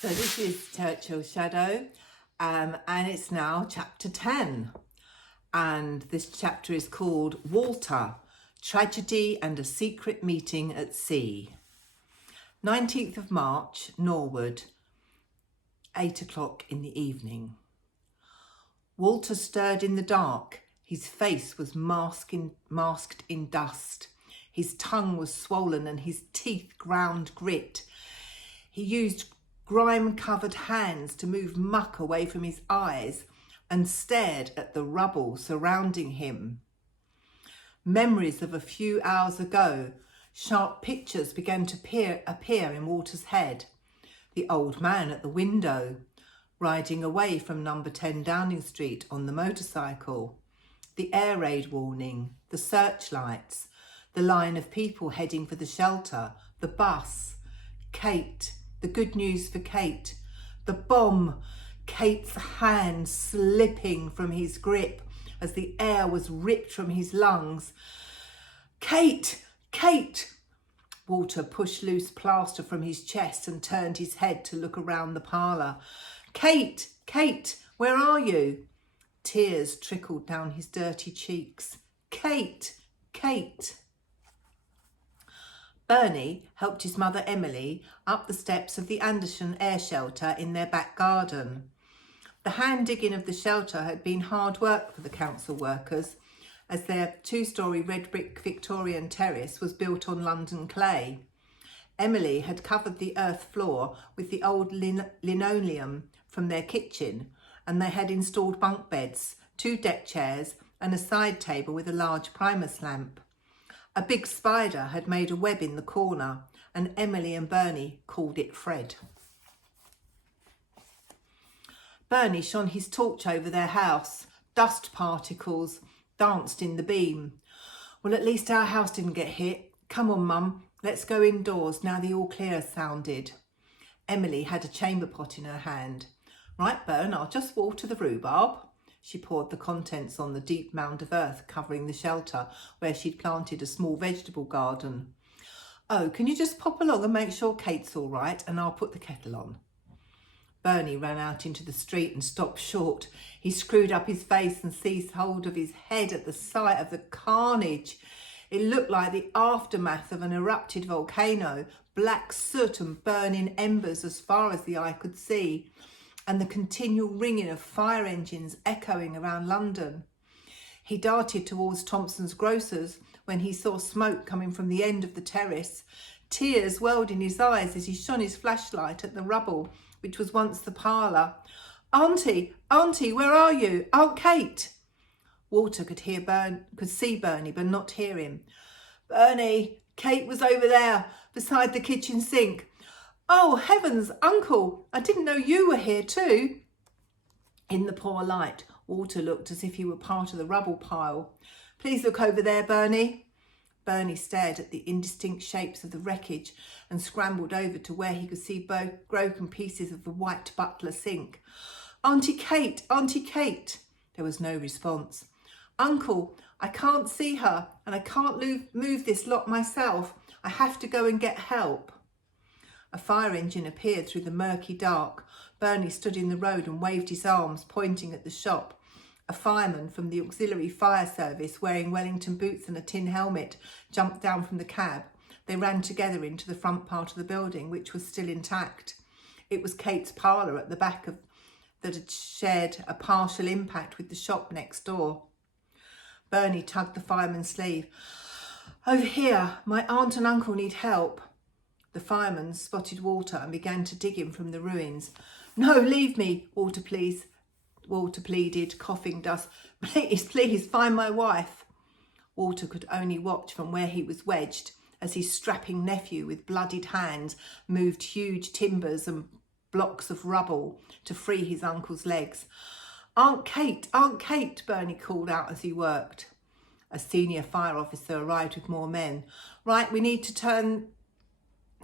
So this is Churchill's Shadow, and it's now chapter 10. And this chapter is called Walter, Tragedy and a Secret Meeting at Sea. 19th of March, Norwood, 8 o'clock in the evening. Walter stirred in the dark. His face was masked in dust. His tongue was swollen and his teeth ground grit. He used grime-covered hands to move muck away from his eyes and stared at the rubble surrounding him. Memories of a few hours ago, sharp pictures began to appear in Walter's head. The old man at the window, riding away from number 10 Downing Street on the motorcycle, the air raid warning, the searchlights, the line of people heading for the shelter, the bus, Kate, the good news for Kate, the bomb, Kate's hand slipping from his grip as the air was ripped from his lungs. Kate! Kate! Walter pushed loose plaster from his chest and turned his head to look around the parlour. Kate! Kate! Where are you? Tears trickled down his dirty cheeks. Kate! Kate! Bernie helped his mother Emily up the steps of the Anderson air shelter in their back garden. The hand digging of the shelter had been hard work for the council workers, as their 2-storey red brick Victorian terrace was built on London clay. Emily had covered the earth floor with the old linoleum from their kitchen, and they had installed bunk beds, 2 deck chairs and a side table with a large Primus lamp. A big spider had made a web in the corner, and Emily and Bernie called it Fred. Bernie shone his torch over their house. Dust particles danced in the beam. Well, at least our house didn't get hit. Come on, Mum, let's go indoors now the all clear sounded. Emily had a chamber pot in her hand. Right, Bern, I'll just water the rhubarb. She poured the contents on the deep mound of earth covering the shelter where she'd planted a small vegetable garden. Oh, can you just pop along and make sure Kate's all right, and I'll put the kettle on. Bernie ran out into the street and stopped short. He screwed up his face and seized hold of his head at the sight of the carnage. It looked like the aftermath of an erupted volcano, black soot and burning embers as far as the eye could see, and the continual ringing of fire engines echoing around London. He darted towards Thompson's Grocers when he saw smoke coming from the end of the terrace. Tears welled in his eyes as he shone his flashlight at the rubble, which was once the parlour. Auntie, Auntie, where are you? Aunt Kate! Walter could see Bernie, but not hear him. Bernie, Kate was over there, beside the kitchen sink. Oh, heavens, Uncle, I didn't know you were here too. In the poor light, Walter looked as if he were part of the rubble pile. Please look over there, Bernie. Bernie stared at the indistinct shapes of the wreckage and scrambled over to where he could see broken pieces of the white butler sink. Auntie Kate, Auntie Kate. There was no response. Uncle, I can't see her and I can't move this lot myself. I have to go and get help. A fire engine appeared through the murky dark. Bernie stood in the road and waved his arms, pointing at the shop. A fireman from the auxiliary fire service, wearing Wellington boots and a tin helmet, jumped down from the cab. They ran together into the front part of the building, which was still intact. It was Kate's parlour at the back that had shared a partial impact with the shop next door. Bernie tugged the fireman's sleeve. Over here, my aunt and uncle need help. The fireman spotted Walter and began to dig him from the ruins. No, leave me, Walter pleaded, coughing dust. Please, please, find my wife. Walter could only watch from where he was wedged as his strapping nephew with bloodied hands moved huge timbers and blocks of rubble to free his uncle's legs. Aunt Kate, Bernie called out as he worked. A senior fire officer arrived with more men. Right, we need to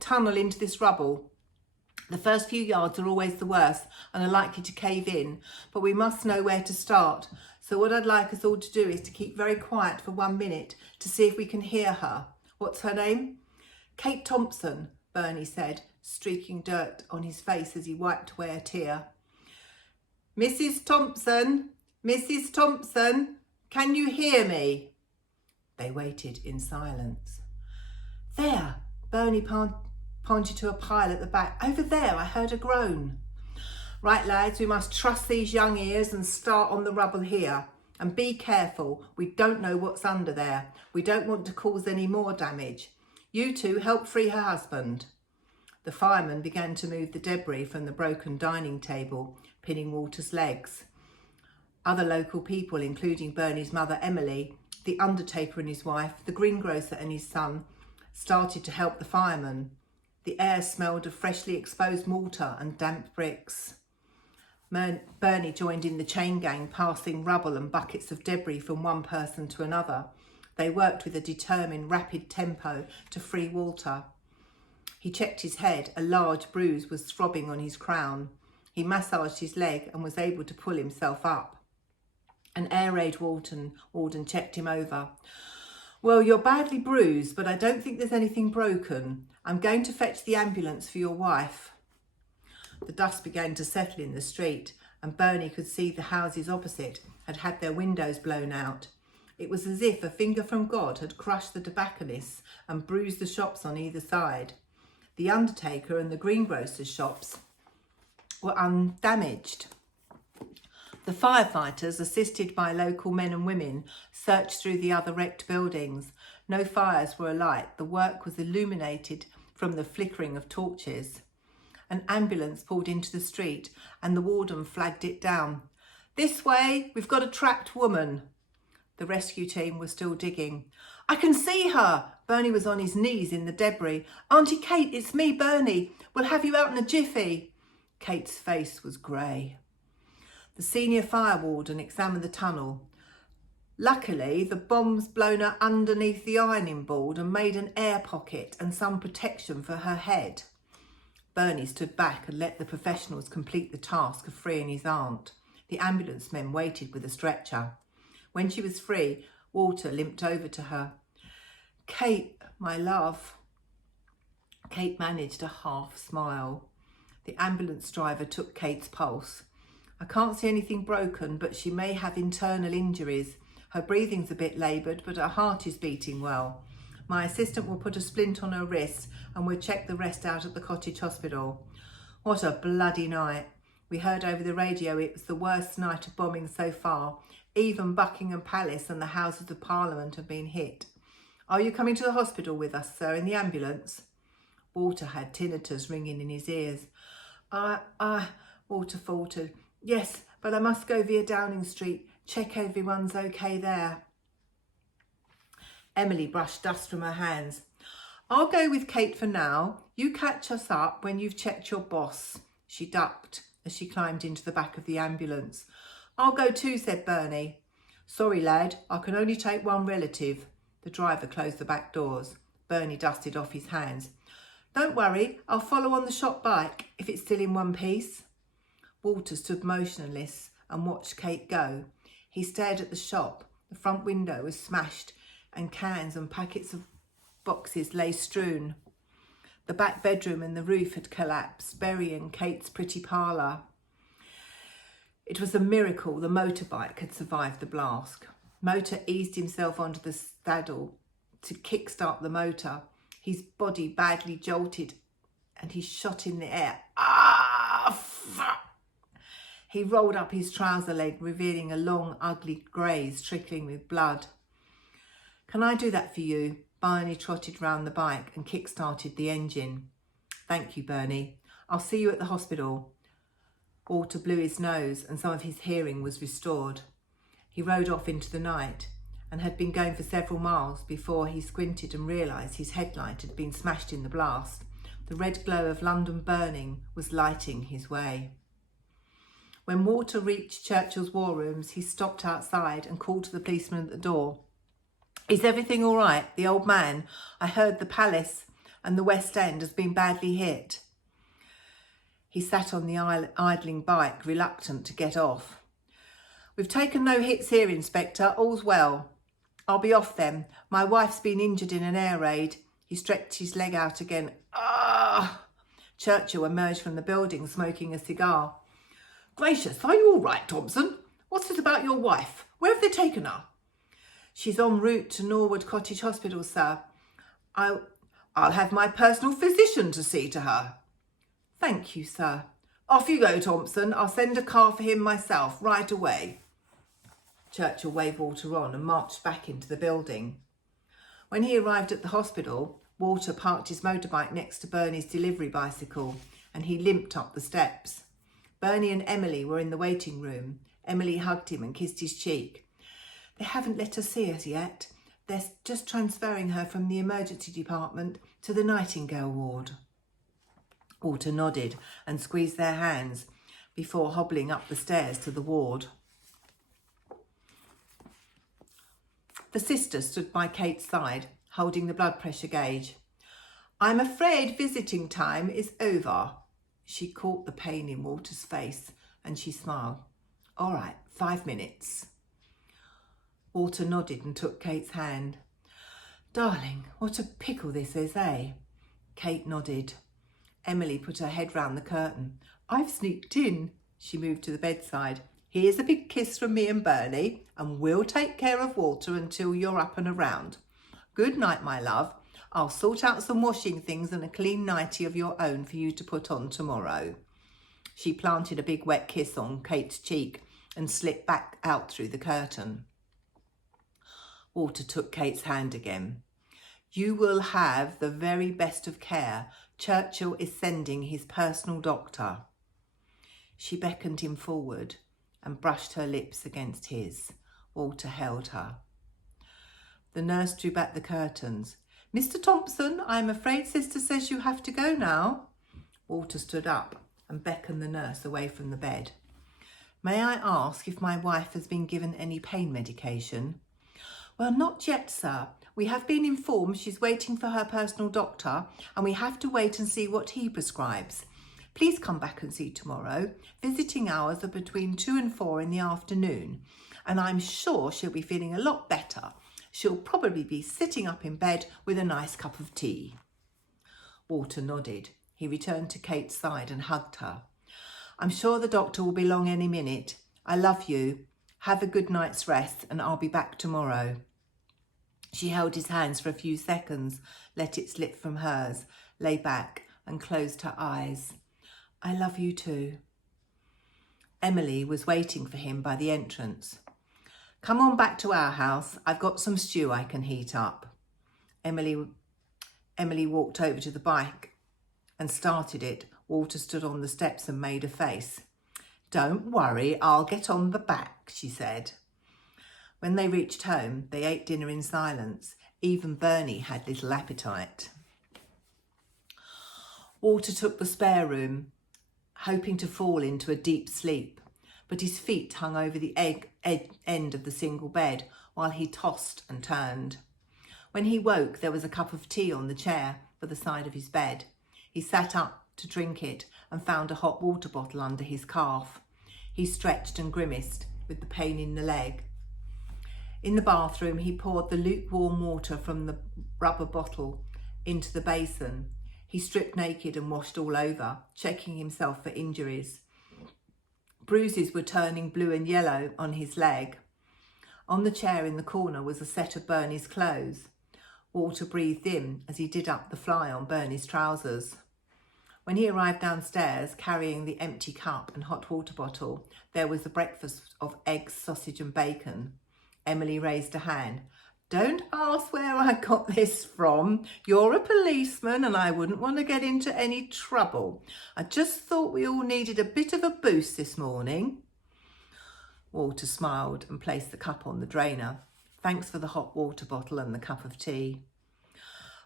tunnel into this rubble. The first few yards are always the worst and are likely to cave in, but we must know where to start. So what I'd like us all to do is to keep very quiet for 1 minute to see if we can hear her. What's her name? Kate Thompson, Bernie said. streaking dirt on his face as he wiped away a tear. "Mrs. Thompson, Mrs. Thompson, can you hear me?" They waited in silence. "There," Bernie pointed to a pile at the back. "Over there, I heard a groan." "Right, lads, we must trust these young ears and start on the rubble here. And be careful, we don't know what's under there. We don't want to cause any more damage. You two help free her husband." The fireman began to move the debris from the broken dining table, pinning Walter's legs. Other local people, including Bernie's mother Emily, the undertaker and his wife, the greengrocer and his son, started to help the fireman. The air smelled of freshly exposed mortar and damp bricks. Bernie joined in the chain gang, passing rubble and buckets of debris from one person to another. They worked with a determined, rapid tempo to free Walter. He checked his head. A large bruise was throbbing on his crown. He massaged his leg and was able to pull himself up. An air raid warden checked him over. "Well, you're badly bruised, but I don't think there's anything broken. I'm going to fetch the ambulance for your wife." The dust began to settle in the street, and Bernie could see the houses opposite had had their windows blown out. It was as if a finger from God had crushed the tobacconists and bruised the shops on either side. The undertaker and the greengrocer's shops were undamaged. The firefighters, assisted by local men and women, searched through the other wrecked buildings. No fires were alight. The work was illuminated from the flickering of torches. An ambulance pulled into the street and the warden flagged it down. "This way, we've got a trapped woman." The rescue team was still digging. "I can see her!" Bernie was on his knees in the debris. "Auntie Kate, it's me, Bernie. We'll have you out in a jiffy." Kate's face was grey. The senior fire warden examined the tunnel. Luckily, the bomb's blown her underneath the ironing board and made an air pocket and some protection for her head. Bernie stood back and let the professionals complete the task of freeing his aunt. The ambulance men waited with a stretcher. When she was free, Walter limped over to her. "Kate, my love." Kate managed a half smile. The ambulance driver took Kate's pulse. "I can't see anything broken, but she may have internal injuries. Her breathing's a bit laboured, but her heart is beating well. My assistant will put a splint on her wrist and we'll check the rest out at the cottage hospital." What a bloody night. We heard over the radio it was the worst night of bombing so far. Even Buckingham Palace and the Houses of Parliament have been hit. "Are you coming to the hospital with us, sir, in the ambulance?" Walter had tinnitus ringing in his ears. Walter faltered. "Yes, but I must go via Downing Street. Check everyone's okay there." Emily brushed dust from her hands. "I'll go with Kate for now. You catch us up when you've checked your boss." She ducked as she climbed into the back of the ambulance. "I'll go too," said Bernie. "Sorry, lad, I can only take one relative." The driver closed the back doors. Bernie dusted off his hands. "Don't worry, I'll follow on the shop bike if it's still in one piece." Walter stood motionless and watched Kate go. He stared at the shop. The front window was smashed and cans and packets of boxes lay strewn. The back bedroom and the roof had collapsed, burying Kate's pretty parlour. It was a miracle the motorbike had survived the blast. Motor eased himself onto the saddle to kickstart the motor. His body badly jolted and he shot in the air. "Ah, fuck!" He rolled up his trouser leg, revealing a long, ugly graze trickling with blood. "Can I do that for you?" Bernie trotted round the bike and kick-started the engine. "Thank you, Bernie. I'll see you at the hospital." Walter blew his nose and some of his hearing was restored. He rode off into the night and had been going for several miles before he squinted and realised his headlight had been smashed in the blast. The red glow of London burning was lighting his way. When Walter reached Churchill's war rooms, he stopped outside and called to the policeman at the door. "Is everything all right? The old man? I heard the palace and the West End has been badly hit." He sat on the idling bike, reluctant to get off. "We've taken no hits here, Inspector. All's well." "I'll be off then. My wife's been injured in an air raid." He stretched his leg out again. "Ah!" Churchill emerged from the building smoking a cigar. Gracious, are you all right, Thompson? What's it about your wife? Where have they taken her? She's en route to Norwood Cottage Hospital, sir. I'll have my personal physician to see to her. Thank you, sir. Off you go, Thompson. I'll send a car for him myself right away. Churchill waved Walter on and marched back into the building. When he arrived at the hospital, Walter parked his motorbike next to Bernie's delivery bicycle and he limped up the steps. Bernie and Emily were in the waiting room. Emily hugged him and kissed his cheek. They haven't let her see us yet. They're just transferring her from the emergency department to the Nightingale ward. Walter nodded and squeezed their hands before hobbling up the stairs to the ward. The sister stood by Kate's side, holding the blood pressure gauge. I'm afraid visiting time is over. She caught the pain in Walter's face and she smiled. All right, 5 minutes. Walter nodded and took Kate's hand. Darling, what a pickle this is, eh? Kate nodded. Emily put her head round the curtain. I've sneaked in. She moved to the bedside. Here's a big kiss from me and Bernie, and we'll take care of Walter until you're up and around. Good night, my love. I'll sort out some washing things and a clean nightie of your own for you to put on tomorrow. She planted a big wet kiss on Kate's cheek and slipped back out through the curtain. Walter took Kate's hand again. You will have the very best of care. Churchill is sending his personal doctor. She beckoned him forward and brushed her lips against his. Walter held her. The nurse drew back the curtains. Mr. Thompson, I'm afraid Sister says you have to go now. Walter stood up and beckoned the nurse away from the bed. May I ask if my wife has been given any pain medication? Well, not yet, sir. We have been informed she's waiting for her personal doctor and we have to wait and see what he prescribes. Please come back and see tomorrow. Visiting hours are between 2 and 4 in the afternoon and I'm sure she'll be feeling a lot better. She'll probably be sitting up in bed with a nice cup of tea. Walter nodded. He returned to Kate's side and hugged her. I'm sure the doctor will be along any minute. I love you. Have a good night's rest and I'll be back tomorrow. She held his hands for a few seconds, let it slip from hers, lay back and closed her eyes. I love you too. Emily was waiting for him by the entrance. Come on back to our house. I've got some stew I can heat up. Emily walked over to the bike and started it. Walter stood on the steps and made a face. Don't worry, I'll get on the back, she said. When they reached home, they ate dinner in silence. Even Bernie had little appetite. Walter took the spare room, hoping to fall into a deep sleep, but his feet hung over the end of the single bed while he tossed and turned. When he woke, there was a cup of tea on the chair by the side of his bed. He sat up to drink it and found a hot water bottle under his calf. He stretched and grimaced with the pain in the leg. In the bathroom, he poured the lukewarm water from the rubber bottle into the basin. He stripped naked and washed all over, checking himself for injuries. Bruises were turning blue and yellow on his leg. On the chair in the corner was a set of Bernie's clothes. Walter breathed in as he did up the fly on Bernie's trousers. When he arrived downstairs, carrying the empty cup and hot water bottle, there was the breakfast of eggs, sausage and bacon. Emily raised a hand. Don't ask where I got this from. You're a policeman and I wouldn't want to get into any trouble. I just thought we all needed a bit of a boost this morning. Walter smiled and placed the cup on the drainer. Thanks for the hot water bottle and the cup of tea.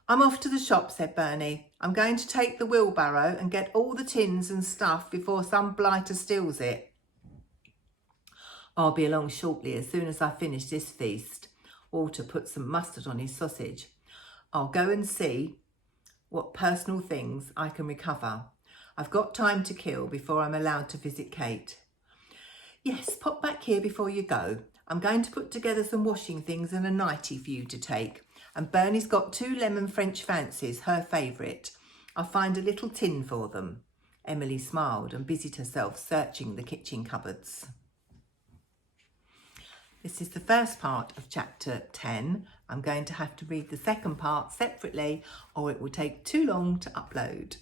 I'm off to the shop, said Bernie. I'm going to take the wheelbarrow and get all the tins and stuff before some blighter steals it. I'll be along shortly as soon as I finish this feast. Walter put some mustard on his sausage. I'll go and see what personal things I can recover. I've got time to kill before I'm allowed to visit Kate. Yes, pop back here before you go. I'm going to put together some washing things and a nightie for you to take. And Bernie's got 2 lemon French fancies, her favourite. I'll find a little tin for them. Emily smiled and busied herself searching the kitchen cupboards. This is the first part of chapter 10. I'm going to have to read the second part separately or it will take too long to upload.